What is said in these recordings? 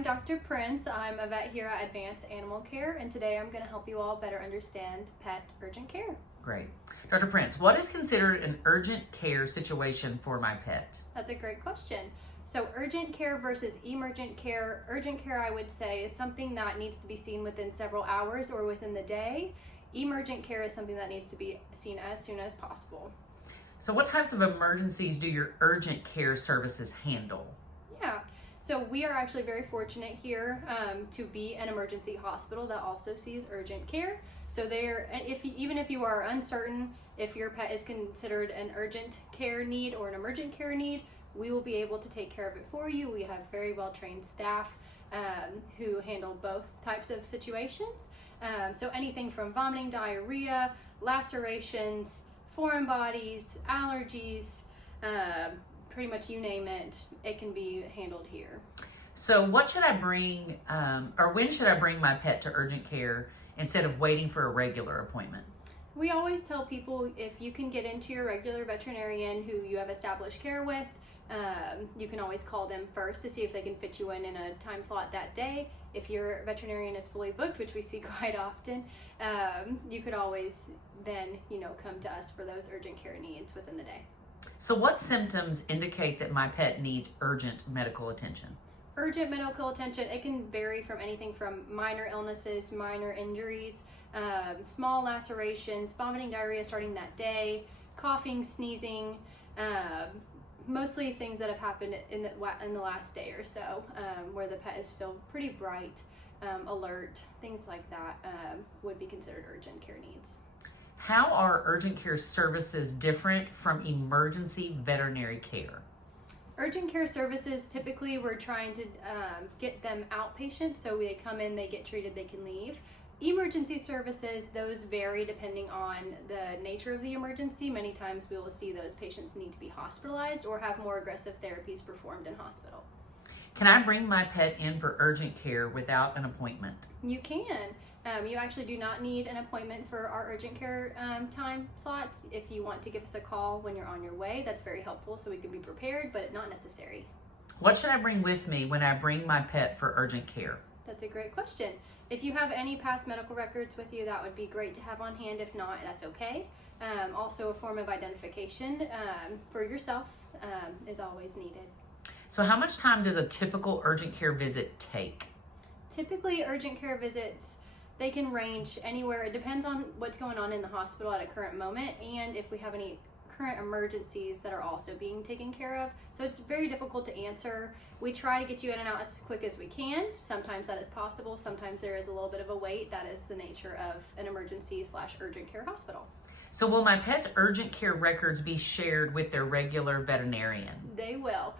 I'm Dr. Prince. I'm a vet here at Advanced Animal Care, and today I'm going to help you all better understand pet urgent care. Great. Dr. Prince, what is considered an urgent care situation for my pet? That's a great question. So urgent care versus emergent care. Urgent care, I would say, is something that needs to be seen within several hours or within the day. Emergent care is something that needs to be seen as soon as possible. So what types of emergencies do your urgent care services handle? Yeah, so we are actually very fortunate here to be an emergency hospital that also sees urgent care. So even if you are uncertain if your pet is considered an urgent care need or an emergent care need, we will be able to take care of it for you. We have very well trained staff who handle both types of situations. So anything from vomiting, diarrhea, lacerations, foreign bodies, allergies, pretty much you name it, it can be handled here. So what should I bring, or when should I bring my pet to urgent care instead of waiting for a regular appointment? We always tell people if you can get into your regular veterinarian who you have established care with, you can always call them first to see if they can fit you in a time slot that day. If your veterinarian is fully booked, which we see quite often, you could always then come to us for those urgent care needs within the day. So what symptoms indicate that my pet needs urgent medical attention? Urgent medical attention, it can vary from anything from minor illnesses, minor injuries, small lacerations, vomiting, diarrhea starting that day, coughing, sneezing, mostly things that have happened in the last day or so, where the pet is still pretty bright, alert, things like that would be considered urgent care needs. How are urgent care services different from emergency veterinary care? Urgent care services, typically we're trying to get them outpatient, so they come in, they get treated, they can leave. Emergency services, those vary depending on the nature of the emergency. Many times we will see those patients need to be hospitalized or have more aggressive therapies performed in hospital. Can I bring my pet in for urgent care without an appointment? You can. You actually do not need an appointment for our urgent care time slots. If you want to give us a call when you're on your way, that's very helpful so we can be prepared, but not necessary. What should I bring with me when I bring my pet for urgent care? That's a great question. If you have any past medical records with you, that would be great to have on hand. If not, that's okay. Also, a form of identification for yourself is always needed. So how much time does a typical urgent care visit take? Typically, urgent care visits, they can range anywhere. It depends on what's going on in the hospital at a current moment and if we have any current emergencies that are also being taken care of. So it's very difficult to answer. We try to get you in and out as quick as we can. Sometimes that is possible. Sometimes there is a little bit of a wait. That is the nature of an emergency/urgent care hospital. So will my pet's urgent care records be shared with their regular veterinarian? They will.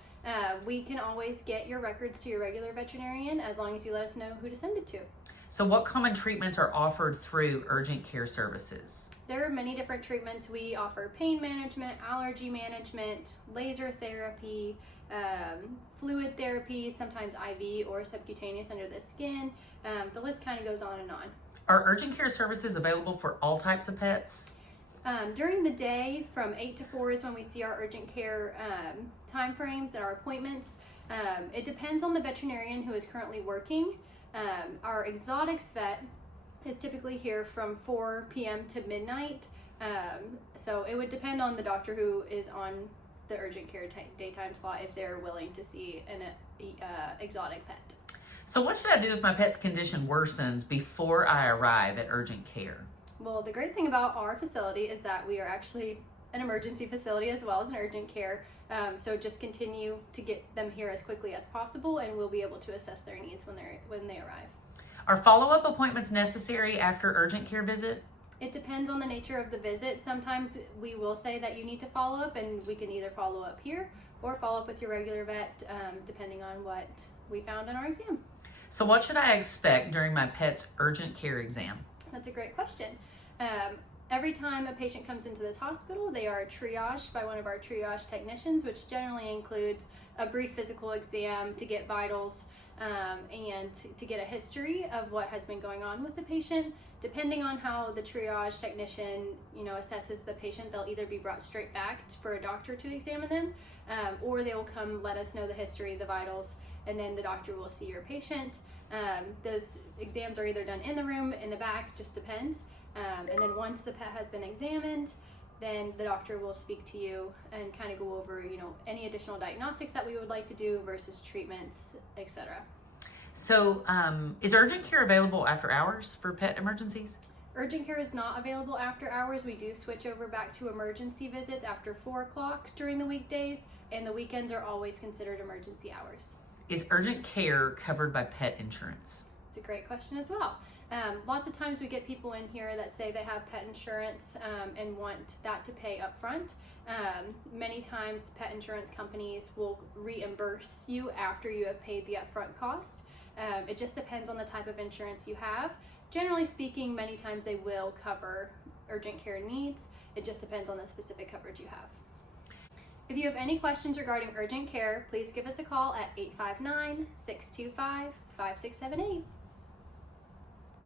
We can always get your records to your regular veterinarian as long as you let us know who to send it to. So what common treatments are offered through urgent care services? There are many different treatments. We offer pain management, allergy management, laser therapy, fluid therapy, sometimes IV or subcutaneous under the skin. The list kind of goes on and on. Are urgent care services available for all types of pets? During the day, from 8 to 4 is when we see our urgent care time frames and our appointments. It depends on the veterinarian who is currently working. Our exotics vet is typically here from 4 p.m. to midnight. So it would depend on the doctor who is on the urgent care daytime slot if they're willing to see an exotic pet. So what should I do if my pet's condition worsens before I arrive at urgent care? Well, the great thing about our facility is that we are actually an emergency facility as well as an urgent care. So just continue to get them here as quickly as possible and we'll be able to assess their needs when they arrive. Are follow-up appointments necessary after urgent care visit? It depends on the nature of the visit. Sometimes we will say that you need to follow up and we can either follow up here or follow up with your regular vet depending on what we found in our exam. So what should I expect during my pet's urgent care exam? That's a great question. Every time a patient comes into this hospital, they are triaged by one of our triage technicians, which generally includes a brief physical exam to get vitals and to get a history of what has been going on with the patient. Depending on how the triage technician, assesses the patient, they'll either be brought straight back for a doctor to examine them, or they will come let us know the history, the vitals, and then the doctor will see your patient. Those exams are either done in the room, in the back, just depends. And then once the pet has been examined, then the doctor will speak to you and kind of go over, any additional diagnostics that we would like to do versus treatments, etc. So, is urgent care available after hours for pet emergencies? Urgent care is not available after hours. We do switch over back to emergency visits after 4 o'clock during the weekdays, and the weekends are always considered emergency hours. Is urgent care covered by pet insurance? It's a great question as well. Lots of times we get people in here that say they have pet insurance and want that to pay up front. Many times pet insurance companies will reimburse you after you have paid the upfront cost. It just depends on the type of insurance you have. Generally speaking, many times they will cover urgent care needs. It just depends on the specific coverage you have. If you have any questions regarding urgent care, please give us a call at 859-625-5678.